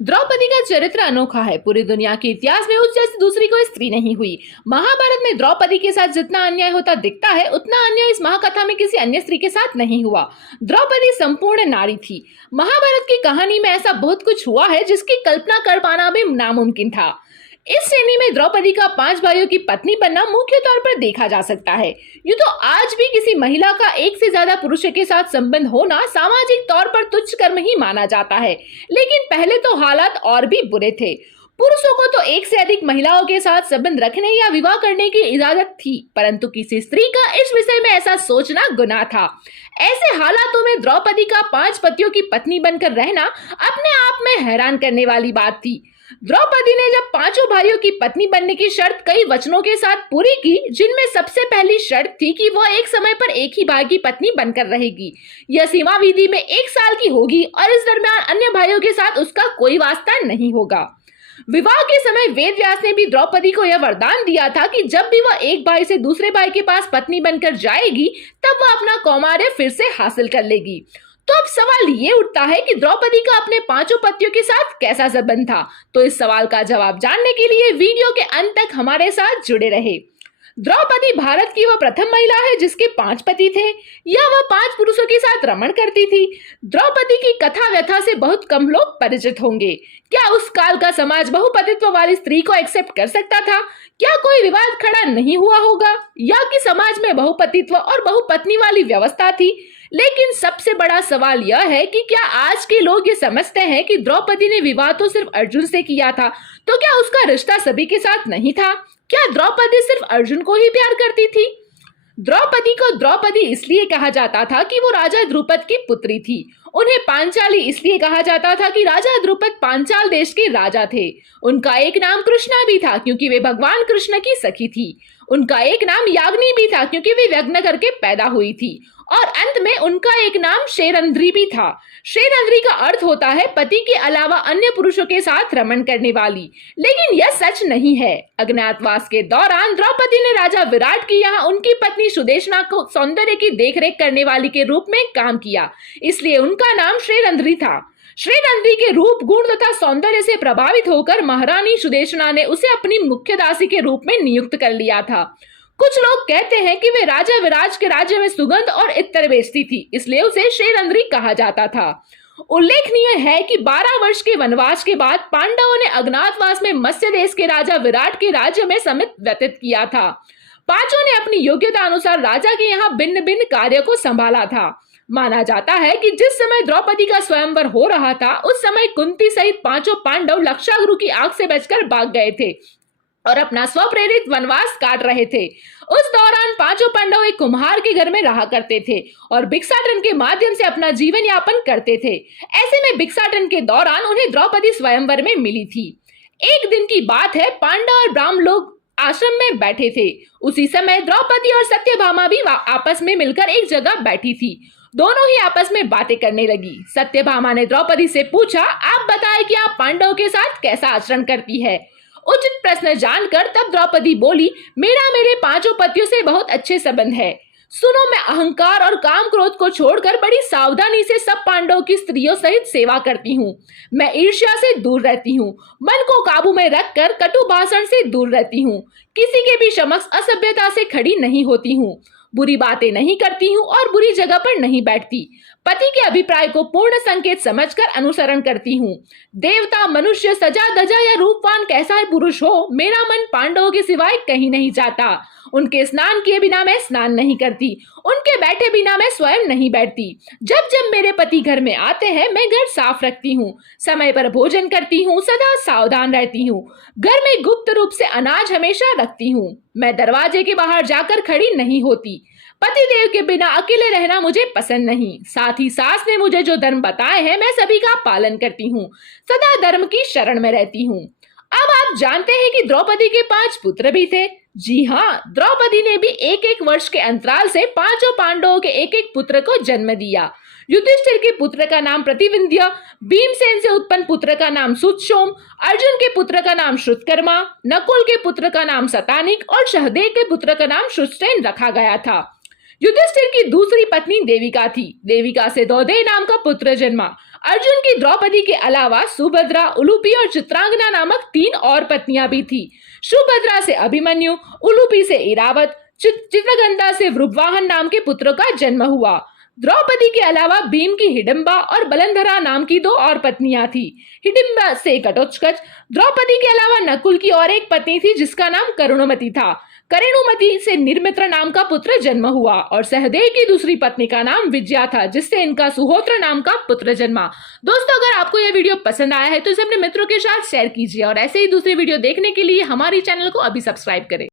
द्रौपदी का चरित्र अनोखा है। पूरी दुनिया के इतिहास में उस जैसी दूसरी कोई स्त्री नहीं हुई। महाभारत में द्रौपदी के साथ जितना अन्याय होता दिखता है, उतना अन्याय इस महाकथा में किसी अन्य स्त्री के साथ नहीं हुआ। द्रौपदी संपूर्ण नारी थी। महाभारत की कहानी में ऐसा बहुत कुछ हुआ है जिसकी कल्पना कर पाना भी नामुमकिन था। इस श्रेणी में द्रौपदी का 5 भाइयों की पत्नी बनना मुख्य तौर पर देखा जा सकता है। यूं तो आज भी किसी महिला का एक से ज्यादा पुरुषों के साथ संबंध होना सामाजिक तौर पर तुच्छ कर्म ही माना जाता है, लेकिन पहले तो हालात और भी बुरे थे। पुरुषों को तो एक से अधिक महिलाओं के साथ संबंध रखने या विवाह करने की इजाजत थी, परंतु किसी स्त्री का इस विषय में ऐसा सोचना गुनाह था। ऐसे हालातों में द्रौपदी का 5 पतियों की पत्नी बनकर रहना अपने आप में हैरान करने वाली बात थी। द्रौपदी ने जब 5 भाइयों की पत्नी बनने की शर्त कई वचनों के साथ पूरी की, जिनमें सबसे पहली शर्त थी कि वह एक समय पर एक ही भाई की पत्नी बनकर रहेगी। यह सीमा विधि में 1 साल की होगी और इस दरमियान अन्य भाइयों के साथ उसका कोई वास्ता नहीं होगा। विवाह के समय वेद व्यास ने भी द्रौपदी को यह वरदान दिया था कि जब भी वह एक भाई से दूसरे भाई के पास पत्नी बनकर जाएगी, तब वह अपना कौमार्य फिर से हासिल कर लेगी। तो अब सवाल ये उठता है कि द्रौपदी का अपने 5 पतियों के साथ कैसा संबंध था। तो इस सवाल का जवाब जानने के लिए वीडियो के अंत तक हमारे साथ जुड़े रहे। द्रौपदी भारत की वह प्रथम महिला है जिसके 5 पति थे, या वह 5 पुरुषों के साथ रमण करती थी। द्रौपदी की कथा व्यथा से बहुत कम लोग परिचित होंगे। क्या उस काल का समाज बहुपतित्व वाली स्त्री को एक्सेप्ट कर सकता था? क्या कोई विवाद खड़ा नहीं हुआ होगा, या कि समाज में बहुपतित्व और बहुपत्नी वाली व्यवस्था थी? लेकिन सबसे बड़ा सवाल यह है कि क्या आज के लोग ये समझते हैं कि द्रौपदी ने विवाह तो सिर्फ अर्जुन से किया था, तो क्या उसका रिश्ता सभी के साथ नहीं था? क्या द्रौपदी सिर्फ अर्जुन को ही प्यार करती थी? द्रौपदी को द्रौपदी इसलिए कहा जाता था कि वो राजा द्रुपद की पुत्री थी। उन्हें पांचाली इसलिए कहा जाता था कि राजा द्रुपद पांचाल देश के राजा थे। उनका एक नाम कृष्णा भी था क्योंकि वे भगवान कृष्ण की सखी थी। उनका एक नाम याग्नि भी था क्योंकि वे यज्ञ करके पैदा हुई थी। और अंत में उनका एक नाम शेरंद्री भी था। शेरंद्री का अर्थ होता है पति के अलावा अन्य पुरुषों के साथ रमण करने वाली। लेकिन यह सच नहीं है। अज्ञातवास के दौरान द्रौपदी ने राजा विराट की यहाँ उनकी पत्नी सुदेशना को सौंदर्य की देखरेख करने वाली के रूप में काम किया, इसलिए उनका नाम शेरंद्री था। शेरंद्री के रूप, गुण तथा सौंदर्य से प्रभावित होकर महारानी सुदेशना ने उसे अपनी मुख्य दासी के रूप में नियुक्त कर लिया था। कुछ लोग कहते हैं कि वे राजा विराज के राज्य में सुगंध और इत्र बेचती थी, इसलिए उसे शेरंद्री कहा जाता था। उल्लेखनीय है कि 12 वर्ष के वनवास के बाद पांडवों ने अज्ञातवास में मत्स्य देश के राजा विराट के राज्य में समय व्यतीत किया था। पांचों ने अपनी योग्यता अनुसार राजा के यहाँ भिन्न भिन्न कार्य को संभाला था। माना जाता है कि जिस समय द्रौपदी का स्वयंवर हो रहा था, उस समय कुंती सहित 5 पांडव लक्षागृह की आग से बचकर भाग गए थे और अपना स्वप्रेरित वनवास काट रहे थे। उस दौरान 5 पांडव एक कुम्हार के घर में रहा करते थे और भिक्षाटन के माध्यम से अपना जीवन यापन करते थे। ऐसे में भिक्षाटन के दौरान उन्हें द्रौपदी स्वयंवर में मिली थी। एक दिन की बात है, पांडव और ब्राह्मण लोग आश्रम में बैठे थे। उसी समय द्रौपदी और सत्यभामा भी आपस में मिलकर एक जगह बैठी थी। दोनों ही आपस में बातें करने लगी। सत्यभामा ने द्रौपदी से पूछा, आप बताएं कि आप पांडव के साथ कैसा आचरण करती है? उचित प्रश्न जानकर तब द्रौपदी बोली, मेरा मेरे 5 पतियों से बहुत अच्छे संबंध है। सुनो, मैं अहंकार और काम क्रोध को छोड़कर बड़ी सावधानी से सब पांडवों की स्त्रियों सहित सेवा करती हूँ। मैं ईर्ष्या से दूर रहती हूँ, मन को काबू में रखकर कटु भाषण से दूर रहती हूँ, किसी के भी समक्ष असभ्यता से खड़ी नहीं होती हूँ, बुरी बातें नहीं करती हूँ और बुरी जगह पर नहीं बैठती। पति के अभिप्राय को पूर्ण संकेत समझकर अनुसरण करती हूँ। देवता, मनुष्य, सजा धजा या रूपवान कैसा है पुरुष हो, मेरा मन पांडवों के सिवाय कहीं नहीं जाता। उनके स्नान किए बिना मैं स्नान नहीं करती, उनके बैठे बिना मैं स्वयं नहीं बैठती। जब जब मेरे पति घर में आते हैं, मैं घर साफ रखती हूँ, समय पर भोजन करती हूँ, सदा सावधान रहती हूँ। घर में गुप्त रूप से अनाज हमेशा रखती हूँ। मैं दरवाजे के बाहर जाकर खड़ी नहीं होती। पति देव के बिना अकेले रहना मुझे पसंद नहीं। साथ ही सास ने मुझे जो धर्म बताए हैं, मैं सभी का पालन करती हूँ, सदा धर्म की शरण में रहती हूँ। अब आप जानते हैं कि द्रौपदी के 5 पुत्र भी थे। जी हाँ, द्रौपदी ने भी 1-1 वर्ष के अंतराल से 5 पांडवों के 1-1 पुत्र को जन्म दिया। युधिष्ठिर के पुत्र का नाम प्रतिविंध्य, भीमसेन से उत्पन्न पुत्र का नाम सुतसोम, अर्जुन के पुत्र का नाम श्रुतकर्मा, नकुल के पुत्र का नाम शतानिक और सहदेव के पुत्र का नाम सुषेण रखा गया था। युधिष्ठिर की दूसरी पत्नी देविका थी। देविका से दौदे नाम का पुत्र जन्मा। अर्जुन की द्रौपदी के अलावा सुभद्रा, उलूपी और चित्रांगना नामक 3 और पत्नियां भी थी। सुभद्रा से अभिमन्यु, उलूपी से इरावत, चित्रगंधा से वृषवाहन नाम के पुत्र का जन्म हुआ। द्रौपदी के अलावा भीम की हिडिंबा और बलंधरा नाम की 2 और पत्नियां थी। हिडिंबा से घटोत्कच, द्रौपदी के अलावा नकुल की और एक पत्नी थी जिसका नाम करुणमति था। करेणुमति से निर्मित्र नाम का पुत्र जन्म हुआ और सहदेव की दूसरी पत्नी का नाम विजया था, जिससे इनका सुहोत्र नाम का पुत्र जन्मा। दोस्तों, अगर आपको यह वीडियो पसंद आया है तो इसे अपने मित्रों के साथ शेयर कीजिए और ऐसे ही दूसरी वीडियो देखने के लिए हमारी चैनल को अभी सब्सक्राइब करें।